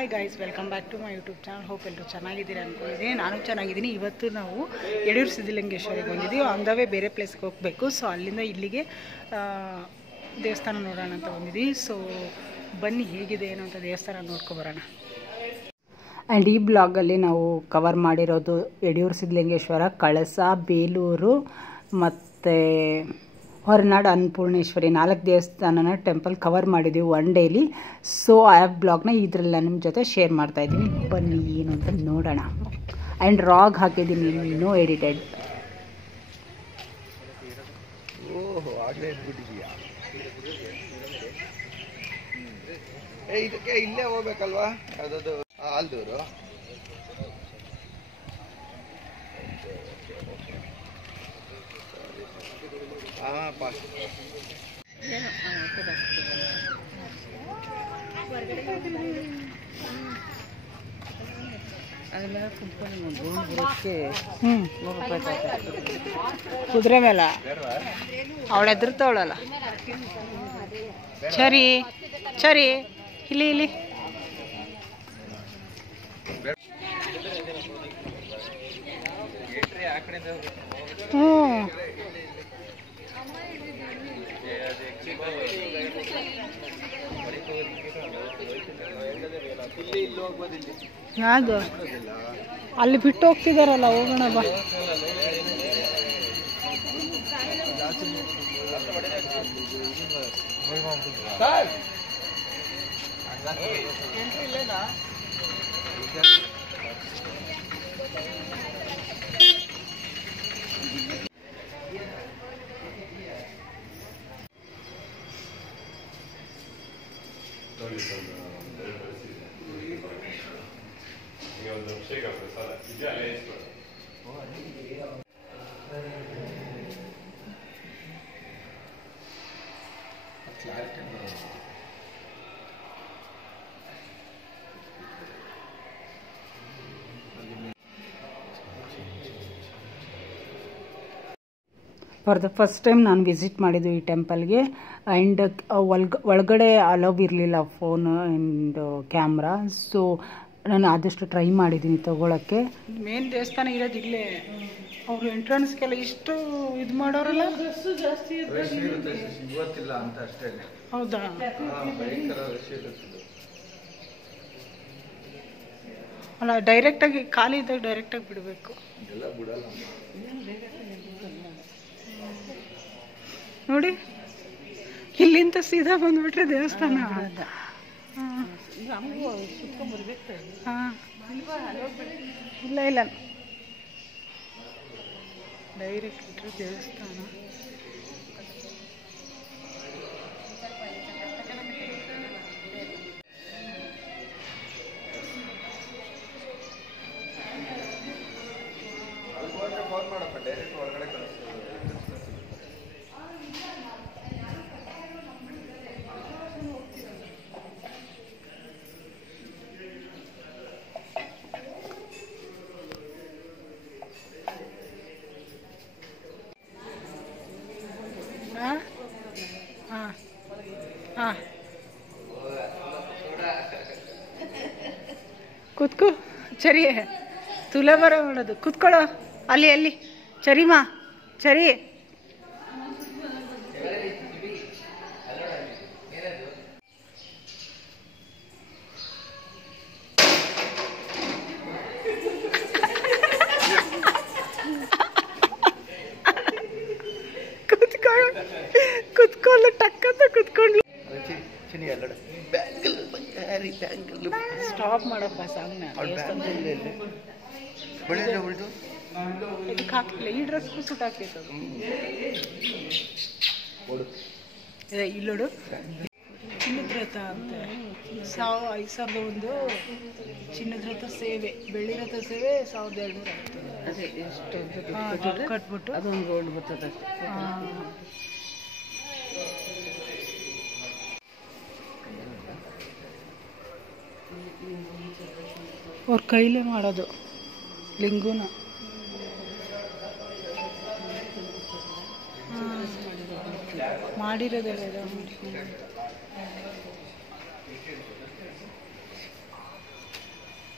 Hi guys, welcome back to my YouTube channel. Hope ಎಲ್ಲರೂ ಚೆನ್ನಾಗಿದ್ದೀರಿ ಅಂದ್ಕೊಂಡಿದ್ದೀನಿ. ನಾನು ಚೆನ್ನಾಗಿದ್ದೀನಿ. ಇವತ್ತು ನಾವು ಯಡಿಯೂರು ಸಿದ್ಧಲಿಂಗೇಶ್ವರಿಗೆ ಬಂದಿದ್ದೀವಿ. ಆನ್ ದ ವೇ ಬೇರೆ ಪ್ಲೇಸ್ಗೆ ಹೋಗಬೇಕು. ಸೊ ಅಲ್ಲಿಂದ ಇಲ್ಲಿಗೆ ದೇವಸ್ಥಾನ ನೋಡೋಣ ಅಂತ ಬಂದಿದ್ದೀವಿ. ಸೊ ಬನ್ನಿ, ಹೇಗಿದೆ ಏನು ಅಂತ ದೇವಸ್ಥಾನ ನೋಡ್ಕೊಬರೋಣ. ಆ್ಯಂಡ್ ಈ ಬ್ಲಾಗಲ್ಲಿ ನಾವು ಕವರ್ ಮಾಡಿರೋದು ಯಡಿಯೂರು ಸಿದ್ಧಲಿಂಗೇಶ್ವರ, ಕಳಸ, ಬೇಲೂರು ಮತ್ತು ಹೊರನಾಡು, ಅನ್ನಪೂರ್ಣೇಶ್ವರಿ 4 ದೇವಸ್ಥಾನನ ಟೆಂಪಲ್ ಕವರ್ ಮಾಡಿದ್ದೀವಿ ಒನ್ ಡೇಲಿ. ಸೊ ಆ ಬ್ಲಾಗ್ನ ಇದರಲ್ಲಿ ನಿಮ್ಮ ಜೊತೆ ಶೇರ್ ಮಾಡ್ತಾಯಿದ್ದೀನಿ. ಬನ್ನಿ ಏನು ಅಂತ ನೋಡೋಣ. ಆ್ಯಂಡ್ ರಾಗ್ ಹಾಕಿದ್ದೀನಿ, ನೋ ಎಡಿಟೆಡ್. ಇದಕ್ಕೆ ಇಲ್ಲೇ ಹೋಗ್ಬೇಕಲ್ವಾ? ಯಾವುದದು ಆಲ್ದೂರು. ಕುದುರೆ ಮೇಲೆ ಅವಳು ಎದುರ್ತಾವಳಲ್ಲ. ಸರಿ ಸರಿ, ಇಲ್ಲಿ ಇಲ್ಲಿ ಹ್ಞೂ ಯಾವುದು ಅಲ್ಲಿ ಬಿಟ್ಟು ಹೋಗ್ತಿದಾರಲ್ಲ, ಹೋಗೋಣ ಬಾ. ಫಾರ್ ದ ಫಸ್ಟ್ ಟೈಮ್ ನಾನು ವಿಸಿಟ್ ಮಾಡಿದ್ದು ಈ ಟೆಂಪಲ್ಗೆ. ಆ್ಯಂಡ್ ಒಳಗಡೆ ಅಲೌವ್ ಇರಲಿಲ್ಲ ಫೋನ್ ಆ್ಯಂಡ್ ಕ್ಯಾಮ್ರಾ. ಸೊ ನಾನು ಆದಷ್ಟು ಟ್ರೈ ಮಾಡಿದ್ದೀನಿ ತೊಗೊಳಕ್ಕೆ. ಮೇನ್ ದೇವಸ್ಥಾನ ಇರೋದು ಇಲ್ಲೇ. ಅವರು ಎಂಟ್ರೆನ್ಸ್ಗೆಲ್ಲ ಇಷ್ಟು ಇದು ಮಾಡೋರಲ್ಲ. ಜಾಸ್ತಿ ಇವತ್ತಿಲ್ಲ ಅಂತ ಅಷ್ಟೇ. ಹೌದಾ? ಅಲ್ಲ, ಡೈರೆಕ್ಟಾಗಿ ಖಾಲಿ ಇದ್ದಾಗ ಡೈರೆಕ್ಟಾಗಿ ಬಿಡಬೇಕು. ನೋಡಿ, ಇಲ್ಲಿಂದ ಸೀದಾ ಬಂದ್ಬಿಟ್ರೆ ದೇವಸ್ಥಾನ. ಇಲ್ಲ ಇಲ್ಲ, ಡೈರೆಕ್ಟ್ ಬಿಟ್ರೆ ದೇವಸ್ಥಾನ. ಹಾಂ, ಕೂತ್ಕೋ. ಚರಿ ತುಲೆ ಬರೋ ಮಾಡೋದು. ಕೂತ್ಕೊಳ್ಳೋ ಅಲ್ಲಿ ಅಲ್ಲಿ. ಚರಿಮಾ ಚರಿ. ಕುತ್ಕೊಂಡು ಟಕ್ಕಂತ ಕುತ್ಕೊಂಡು ಸ್ಟಾಪ್ ಮಾಡಪ್ಪ ಸಾಂಗ್ನ. ಇದಕ್ಕೆ ಹಾಕಿಲ್ಲ, ಈ ಡ್ರೆಸ್ಗೂ ಸೂಟ್ ಹಾಕೈತೆ. ಇಲ್ಲೋಡು, ಚಿನ್ನದ ರಥ ಅಂತ 5,001 ಚಿನ್ನದ ರಥ ಸೇವೆ, ಬೆಳ್ಳಿ ರಥ ಸೇವೆ 1,200 ಕಟ್ಬಿಟ್ಟು ಅದೊಂದು ಗೋಲ್ಡ್ ಬರ್ತದೆ. ಅವ್ರ ಕೈಲೇ ಮಾಡೋದು ಲಿಂಗುನ. ಮಾಡಿರೋದೆಲ್ಲ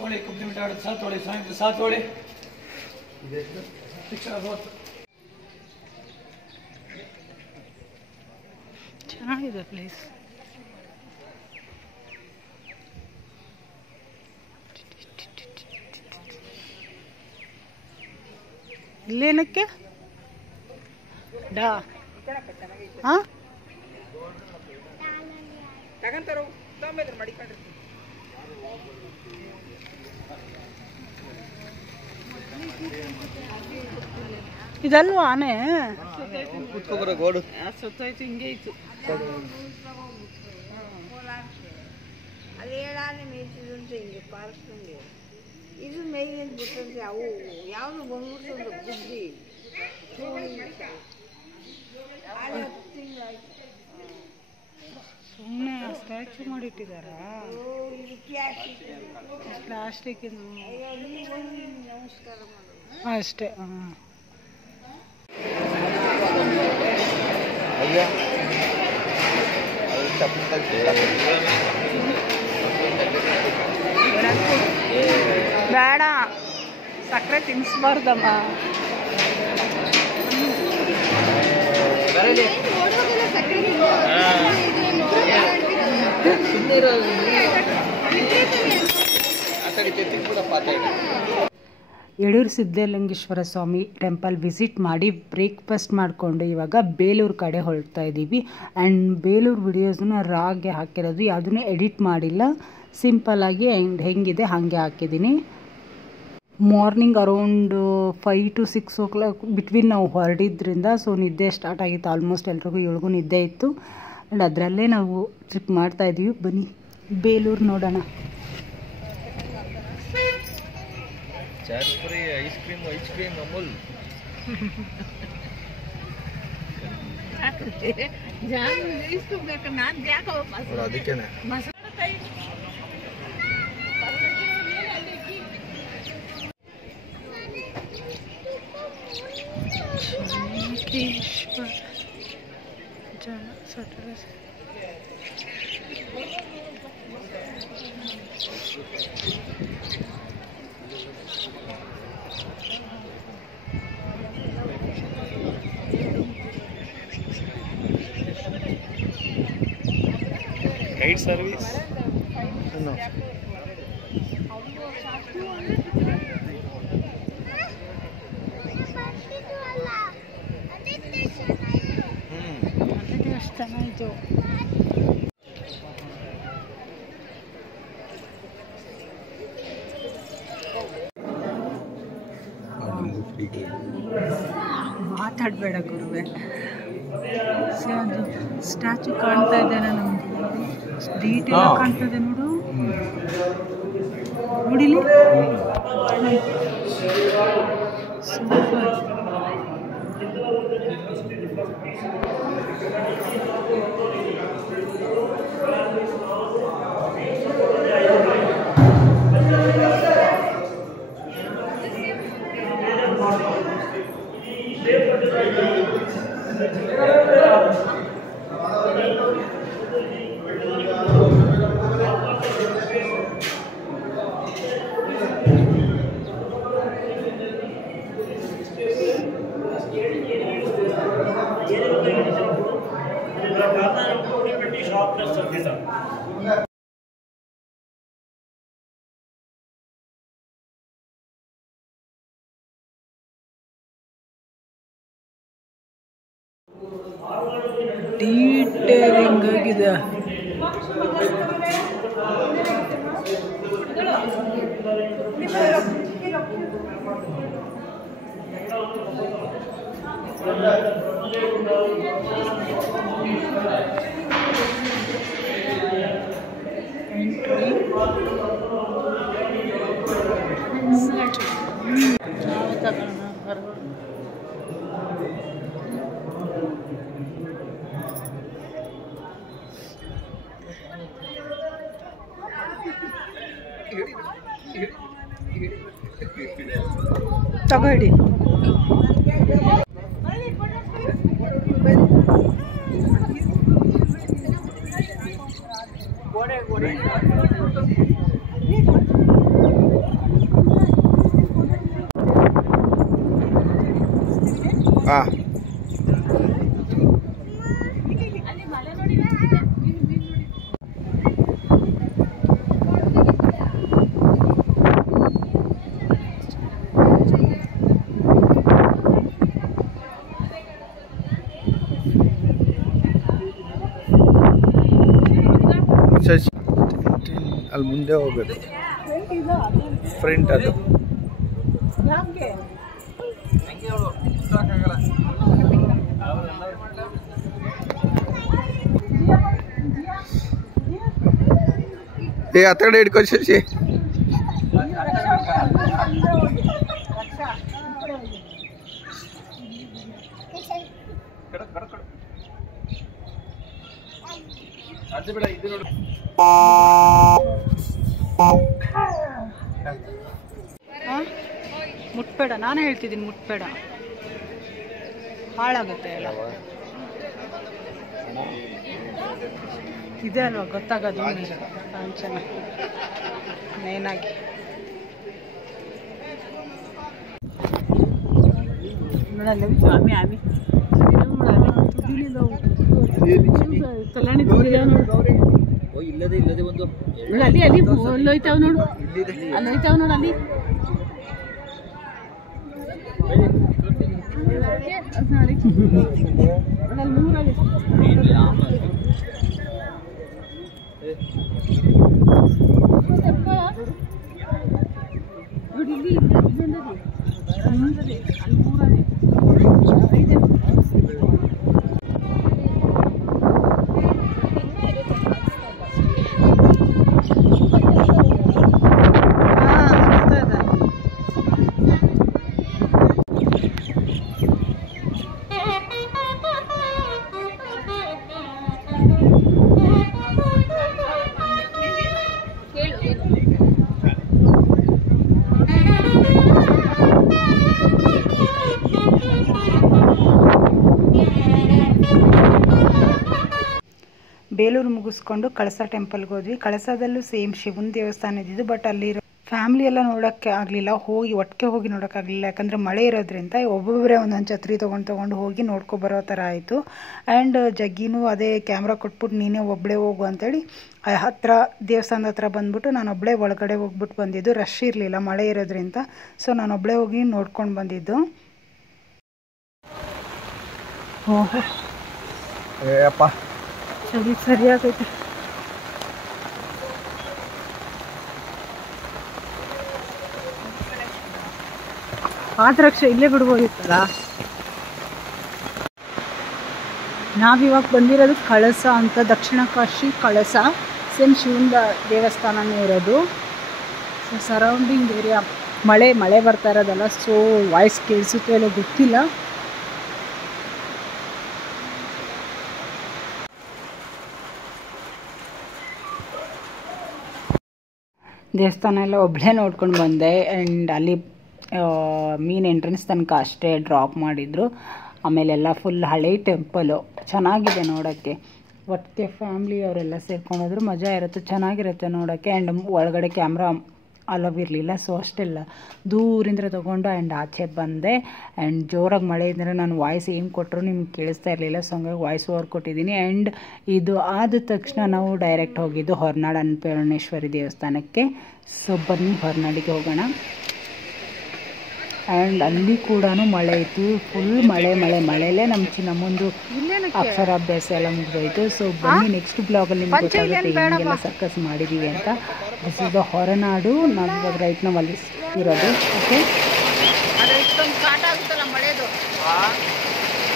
ತೊಳೆ ಕಂಪ್ಲಿಮೆಂಟ್ ಆಗುತ್ತೆ ಸಹ ತೊಳೆ ಸಾಯಂಕಾಲ ಸಹ ತೊಳೆ ಶಿಕ್ಷಣ ಚೆನ್ನಾಗಿದೆ ಪ್ಲೇಸ್. ಇಲ್ಲೇನಕ್ಕೆ ಡಾ ಹಾಂ ತಗೊಂತಾರೋ ಮಡಿಕೊಂಡ್ರಿ ಇದಲ್ವಾ ಆನೆ ಕೂತ್ಕೊಬರೋ ಗೋಡು ಸುತ್ತಾಯ್ತು ಹಿಂಗೆ ಇತ್ತು. ಅದು ಹೇಳಾನೆ ಮೇಯ್ತಿದಂತೆ ಹಿಂಗೆ ಪಾರ್ಕ್ನಲ್ಲಿ ಇದು ಮೇಯ್ದಂತ ಬಿಟ್ಟಂತೆ ಅವು ಯಾವುದು ಬಂದ್ಬಿಡ್ತಂದು ಬುದ್ಧಿ ಸುಮ್ಮನೆ ಸ್ಟ್ಯಾಚು ಮಾಡಿಟ್ಟಿದ್ದಾರಾ? ಇದು ಪ್ಲಾಸ್ಟಿಕ್ ಪ್ಲಾಸ್ಟಿಕ್ ನಮಸ್ಕಾರ ಮಾಡೋದು ಅಷ್ಟೇ. ಹಾಂ ಅಯ್ಯ ಬೇಡ ಸಕ್ಕರೆ ತಿನ್ನಿಸ್ಬಾರ್ದಮ್ಮ. ಯಡೂರು ಸಿದ್ಧಲಿಂಗೇಶ್ವರ ಸ್ವಾಮಿ ಟೆಂಪಲ್ ವಿಸಿಟ್ ಮಾಡಿ ಬ್ರೇಕ್ಫಾಸ್ಟ್ ಮಾಡಿಕೊಂಡು ಇವಾಗ ಬೇಲೂರು ಕಡೆ ಹೊರಡ್ತಾ ಇದ್ದೀವಿ. ಆ್ಯಂಡ್ ಬೇಲೂರು ವಿಡಿಯೋಸನ್ನ ರಾಗೆ ಹಾಕಿರೋದು, ಯಾವುದೂ ಎಡಿಟ್ ಮಾಡಿಲ್ಲ, ಸಿಂಪಲ್ಲಾಗಿ ಹೆಂಗಿದೆ ಹಾಗೆ ಹಾಕಿದ್ದೀನಿ. Morning around 5 to 6 o'clock between ನಾವು ಹೊರಡಿದ್ರಿಂದ ಸೊ ನಿದ್ದೆ ಸ್ಟಾರ್ಟ್ ಆಗಿತ್ತು. ಆಲ್ಮೋಸ್ಟ್ ಎಲ್ರಿಗೂ 7 ನಿದ್ದೆ ಇತ್ತು. ಆ್ಯಂಡ್ ಅದರಲ್ಲೇ ನಾವು ಟ್ರಿಪ್ ಮಾಡ್ತಾಯಿದ್ದೀವಿ. ಬನ್ನಿ ಬೇಲೂರು ನೋಡೋಣ. ಚಾರ್ಪುರಿ ಐಸ್ ಕ್ರೀಮ್ ಅಮೂಲ್ ಅದಕ್ಕೇನೆ ಗೈಡ್ ಸರ್ವಿಸ್ ಚೆನ್ನಾಯಿತು. ಮಾತಾಡಬೇಡ ಗುರುವೆ. ಅದು ಸ್ಟ್ಯಾಚು ಕಾಣ್ತಾ ಇದ್ದೇನೆ ನಮಗೆ, ಡೀಟೇಲ್ ಕಾಣ್ತದೆ ನೋಡು. ನೋಡಿಲಿ ಸೂಪರ್. ಡೀಟೇಲಿಂಗ್ ಆಗಿದೆ. ತಗೊಳ್ಳಿ. ಹಾಂ ಅಲ್ಲಿ ಮುಂದೆ ಹೋಗ್ಬೇಕು ಫ್ರಂಟ್ ಅದು ಏ ಆ ಕಡೆ ಹಿಡ್ಕೊ ಶಶಿ ಮುಟ್ಬೇಡ, ನಾನೇ ಹೇಳ್ತಿದ್ದೀನಿ ಮುಟ್ಬೇಡ, ಹಾಳಾಗುತ್ತೆ ಎಲ್ಲ. ಇದೆ ಅಲ್ವಾ ಗೊತ್ತಾಗೋದು ಲಾಂಛನ ಮೇನಾಗಿ. ಆಮಿ ಆಮಿ ಕಲ್ಯಾಣಿ ಇಲ್ಲದೆ ಇಲ್ಲದೆ ಒಂದು ಅಲ್ಲಿ ಅಲ್ಲಿ ಅಲ್ಲೋಯ್ತಾವ ನೋಡು, ಅಲ್ಲೋಯ್ತಾವ ನೋಡು ಅಲ್ಲಿ. ಬೇಲೂರು ಮುಗಿಸ್ಕೊಂಡು ಕಳಸ ಟೆಂಪಲ್ಗೆ ಹೋದ್ವಿ. ಕಳಸದಲ್ಲೂ ಸೇಮ್ ಶಿವನ ದೇವಸ್ಥಾನ ಇದ್ದಿದ್ದು, ಬಟ್ ಅಲ್ಲಿರೋ ಫ್ಯಾಮ್ಲಿ ಎಲ್ಲ ನೋಡೋಕ್ಕೆ ಆಗಲಿಲ್ಲ, ಒಟ್ಟಿಗೆ ಹೋಗಿ ನೋಡೋಕ್ಕಾಗಲಿಲ್ಲ. ಯಾಕಂದರೆ ಮಳೆ ಇರೋದ್ರಿಂದ ಒಬ್ಬೊಬ್ಬರೇ ಒಂದೊಂದು ಛತ್ರಿ ತೊಗೊಂಡು ಹೋಗಿ ನೋಡ್ಕೊಬರೋ ಥರ ಆಯಿತು. ಆ್ಯಂಡ್ ಜಗ್ಗಿನೂ ಅದೇ ಕ್ಯಾಮ್ರಾ ಕೊಟ್ಬಿಟ್ಟು ನೀನೇ ಒಬ್ಬಳೇ ಹೋಗು ಅಂತೇಳಿ ಹತ್ತಿರ ದೇವಸ್ಥಾನದ ಹತ್ರ ಬಂದ್ಬಿಟ್ಟು ನಾನು ಒಬ್ಬಳೇ ಒಳಗಡೆ ಹೋಗ್ಬಿಟ್ಟು ಬಂದಿದ್ದು. ರಶ್ ಇರಲಿಲ್ಲ ಮಳೆ ಇರೋದ್ರಿಂದ, ಸೊ ನಾನು ಒಬ್ಬಳೇ ಹೋಗಿ ನೋಡ್ಕೊಂಡು ಬಂದಿದ್ದು. ಓಹೋ ಅಪ್ಪ ಸರಿಯಾಗೈತೆ. ಪಾದರಕ್ಷೆ ಇಲ್ಲೇ ಬಿಡ್ಬೋದಿತ್ತಲ್ಲ. ನಾವಿವಾಗ ಬಂದಿರೋದು ಕಳಸ ಅಂತ, ದಕ್ಷಿಣ ಕಾಶಿ ಕಳಸ, ಸೇಮ್ ಶಿವನ ದೇವಸ್ಥಾನನೇ ಇರೋದು. ಸೊ ಸರೌಂಡಿಂಗ್ ಏರಿಯಾ ಮಳೆ ಬರ್ತಾ ಇರೋದಲ್ಲ, ಸೊ ವಾಯ್ಸ್ ಕೇಳಿಸುತ್ತೋ ಇಲ್ಲ ಗೊತ್ತಿಲ್ಲ. ದೇವಸ್ಥಾನ ಎಲ್ಲ ಒಬ್ಬಳೇ ನೋಡ್ಕೊಂಡು ಬಂದೆ. ಆ್ಯಂಡ್ ಅಲ್ಲಿ ಮೀನ್ ಎಂಟ್ರೆನ್ಸ್ ತನಕ ಅಷ್ಟೇ ಡ್ರಾಪ್ ಮಾಡಿದರು. ಆಮೇಲೆಲ್ಲ ಫುಲ್ ಹಳೆ ಟೆಂಪಲು, ಚೆನ್ನಾಗಿದೆ ನೋಡೋಕ್ಕೆ. ಒಟ್ಟಿಗೆ ಫ್ಯಾಮ್ಲಿ ಅವರೆಲ್ಲ ಸೇರ್ಕೊಂಡೋದ್ರು ಮಜಾ ಇರುತ್ತೆ, ಚೆನ್ನಾಗಿರುತ್ತೆ ನೋಡೋಕ್ಕೆ. ಆ್ಯಂಡ್ ಒಳಗಡೆ ಕ್ಯಾಮ್ರಾ ಅಲವ್ ಇರಲಿಲ್ಲ, ಸೊ ಅಷ್ಟೆಲ್ಲ ದೂರಿಂದ ತೊಗೊಂಡು ಆ್ಯಂಡ್ ಆಚೆ ಬಂದೆ. ಆ್ಯಂಡ್ ಜೋರಾಗಿ ಮಳೆ ಇದ್ದರೆ ನಾನು ವಾಯ್ಸ್ ಏನು ಕೊಟ್ಟರು ನಿಮ್ಗೆ ಕೇಳಿಸ್ತಾ ಇರಲಿಲ್ಲ, ಸೊ ಹಂಗಾಗಿ ವಾಯ್ಸ್ ಓವರ್ ಕೊಟ್ಟಿದ್ದೀನಿ. ಆ್ಯಂಡ್ ಇದು ಆದ ತಕ್ಷಣ ನಾವು ಡೈರೆಕ್ಟ್ ಹೋಗಿದ್ದು ಹೊರನಾಡು ಅನ್ನಪೂರ್ಣೇಶ್ವರಿ ದೇವಸ್ಥಾನಕ್ಕೆ. ಸೊ ಬನ್ನಿ ಹೊರನಾಡಿಗೆ ಹೋಗೋಣ. ಆ್ಯಂಡ್ ಅಲ್ಲಿ ಕೂಡ ಮಳೆ ಇತ್ತು, ಫುಲ್ ಮಳೆಯಲ್ಲೇ ನಮ್ಮ ಚಿನ್ನಮ್ಮಂದು ಅಕ್ಷರಾಭ್ಯಾಸ ಎಲ್ಲ ಮುಗಿದೋಯ್ತು. ಸೊ ಬನ್ನಿ ನೆಕ್ಸ್ಟ್ ಬ್ಲಾಗಲ್ಲಿ ನಿಮ್ಗೆ ಗೊತ್ತಾಗುತ್ತೆ ಹಿಂಗೆಲ್ಲ ಸರ್ಕಸ್ ಮಾಡಿದ್ದೀವಿ ಅಂತ. ದಿಸ್ ಇಸ್ ದ ಹೊರನಾಡು, ನಾವು ಇವಾಗ ರೈಟ್ ನಾವು ಅಲ್ಲಿ ಇರೋದು. ಓಕೆ,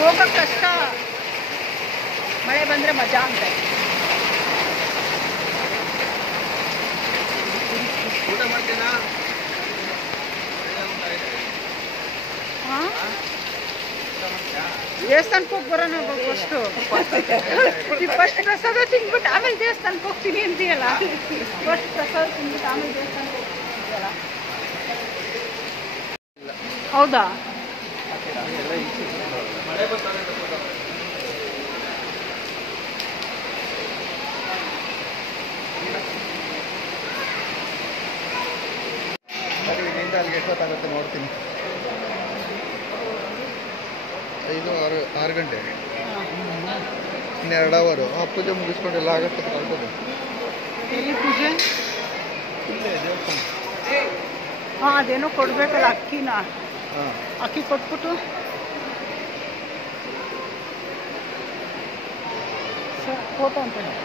ಹೋಗೋಕ್ಕೆ ಕಷ್ಟ, ಮಳೆ ಬಂದರೆ ಮಜಾ ಅಂತ. ದೇವಸ್ಥಾನಕ್ಕೆ ಹೋಗಿ ಬರೋಣ ಫಸ್ಟ್ ಪ್ರಸಾದ ತಿಂದ್ಬಿಟ್ಟು ಆಮೇಲೆ ದೇವಸ್ಥಾನಕ್ಕೆ ಹೋಗ್ತೀನಿ ಅಂತೀಯಲ್ಲ. ಫಸ್ಟ್ ಪ್ರಸಾದ ತಿಂದ್ಬಿಟ್ಟು ಆಮೇಲೆ ದೇವಸ್ಥಾನಕ್ಕೆ ಹೋಗ್ತಿದ್ದೀಯಲ್ಲ, ಹೌದಾ? ಸರಿ, ಇಲ್ಲಿಂದ ಅಲ್ಲಿಗೆ ಎಷ್ಟೊತ್ತಾಗುತ್ತೆ ನೋಡ್ತೀನಿ. 6 ಗಂಟೆ ಇನ್ನು 2 ಅವರು ಪೂಜೆ ಮುಗಿಸ್ಕೊಂಡು ಎಲ್ಲ ಆಗತ್ತೆ ಕಳ್ಬೋದು. ಎಲ್ಲಿ ಪೂಜೆ? ಇಲ್ಲೇ ದೇವಸ್ಥಾನ. ಹಾಂ, ಅದೇನೋ ಕೊಡಬೇಕಲ್ಲ ಅಕ್ಕಿನ, ಹಾಂ, ಅಕ್ಕಿ ಕೊಟ್ಬಿಟ್ಟು ಫೋಟೋ ಅಂತ ಹೇಳಿ.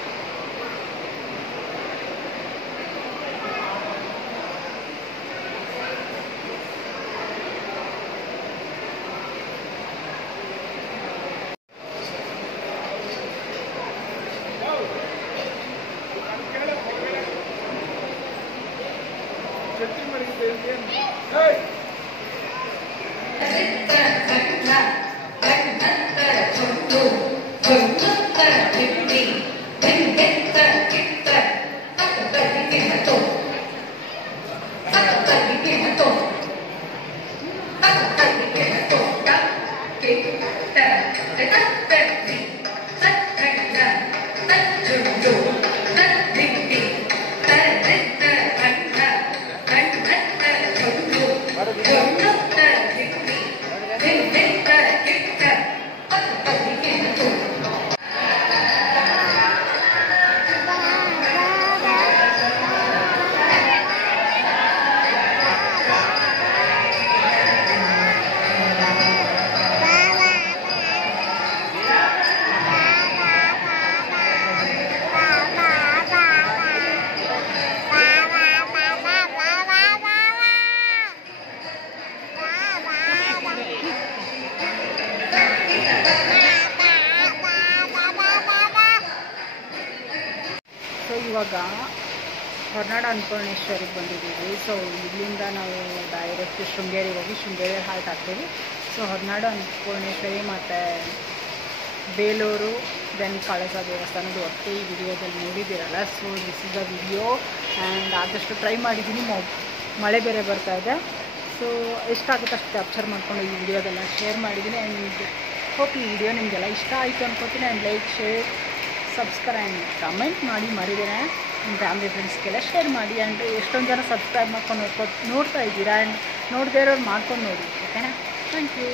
ಇವಾಗ ಹೊರನಾಡು ಅನ್ನಪೂರ್ಣೇಶ್ವರಿಗೆ ಬಂದಿದ್ದೀವಿ. ಸೊ ಇಲ್ಲಿಂದ ನಾವು ಡೈರೆಕ್ಟ್ ಶೃಂಗೇರಿಗೆ ಹೋಗಿ ಶೃಂಗೇರಿ ಹಾಲ್ಟ್ ಆಗ್ತೀವಿ. ಸೊ ಹೊರನಾಡು ಅನ್ನಪೂರ್ಣೇಶ್ವರಿ ಮತ್ತು ಬೇಲೂರು ದೆನ್ ಕಳಸ ದೇವಸ್ಥಾನದ ಒಟ್ಟು ಈ ವಿಡಿಯೋದಲ್ಲಿ ನೋಡಿದ್ದೀರಲ್ಲ. So this is the video and ಆದಷ್ಟು ಟ್ರೈ ಮಾಡಿದ್ದೀನಿ. ಮಳೆ ಬೇರೆ ಬರ್ತಾ ಇದೆ. ಸೊ ಎಷ್ಟಾಗುತ್ತೆ ಅಷ್ಟು ಕ್ಯಾಪ್ಚರ್ ಮಾಡಿಕೊಂಡು ಈ ವಿಡಿಯೋದೆಲ್ಲ ಶೇರ್ ಮಾಡಿದ್ದೀನಿ. ಆ್ಯಂಡ್ ಹೋಪ್ ಈ ವಿಡಿಯೋ ನಿಮಗೆಲ್ಲ ಇಷ್ಟ ಆಯಿತು ಅನ್ಕೋತೀನಿ. And like, share, subscribe, comment ಮಾಡಿ ಮರಿದೇನೆ. ನಿಮ್ಮ ಫ್ಯಾಮಿಲಿ ಫ್ರೆಂಡ್ಸ್ಗೆಲ್ಲ ಶೇರ್ ಮಾಡಿ. ಆ್ಯಂಡ್ ಎಷ್ಟೊಂದು ಜನ ಸಬ್ಸ್ಕ್ರೈಬ್ ಮಾಡ್ಕೊಂಡು ನೋಡ್ತಾ ಇದ್ದೀರಾ. ಆ್ಯಂಡ್ ನೋಡದೇ ಇರೋರು ಮಾಡ್ಕೊಂಡು ನೋಡಿ. ಓಕೆನಾ? Thank you.